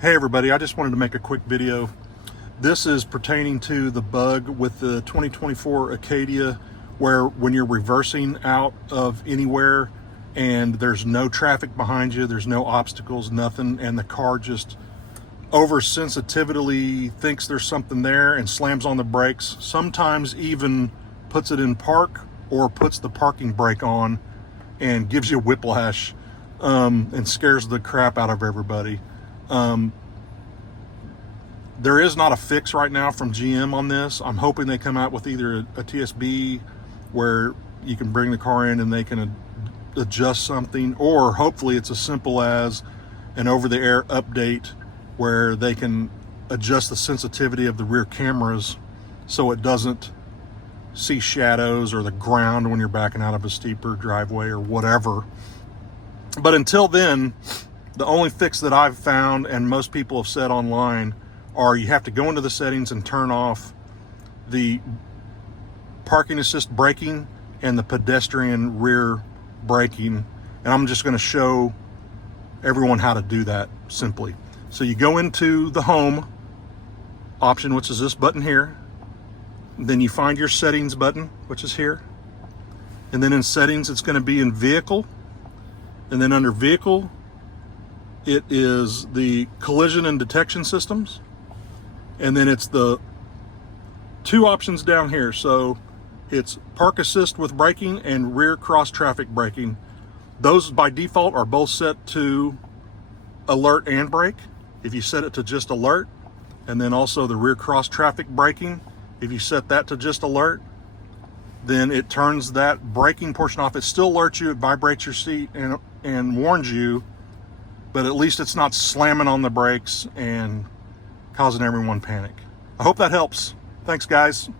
Hey everybody, I just wanted to make a quick video. This is pertaining to the bug with the 2024 Acadia, where when you're reversing out of anywhere and there's no traffic behind you, there's no obstacles, nothing, and the car just oversensitively thinks there's something there and slams on the brakes, sometimes even puts it in park or puts the parking brake on and gives you whiplash and scares the crap out of everybody. There is not a fix right now from GM on this. I'm hoping they come out with either a TSB where you can bring the car in and they can adjust something, or hopefully it's as simple as an over-the-air update where they can adjust the sensitivity of the rear cameras so it doesn't see shadows or the ground when you're backing out of a steeper driveway or whatever. But until then, the only fix that I've found, and most people have said online, are you have to go into the settings and turn off the parking assist braking and the pedestrian rear braking. And I'm just going to show everyone how to do that simply. So you go into the home option, which is this button here. Then you find your settings button, which is here. And then in settings, it's going to be in vehicle. And then under vehicle, it is the collision and detection systems. And then it's the two options down here. So it's park assist with braking and rear cross traffic braking. Those by default are both set to alert and brake. If you set it to just alert, and then also the rear cross traffic braking, if you set that to just alert, then it turns that braking portion off. It still alerts you, it vibrates your seat and warns you, but at least it's not slamming on the brakes and causing everyone panic. I hope that helps. Thanks, guys.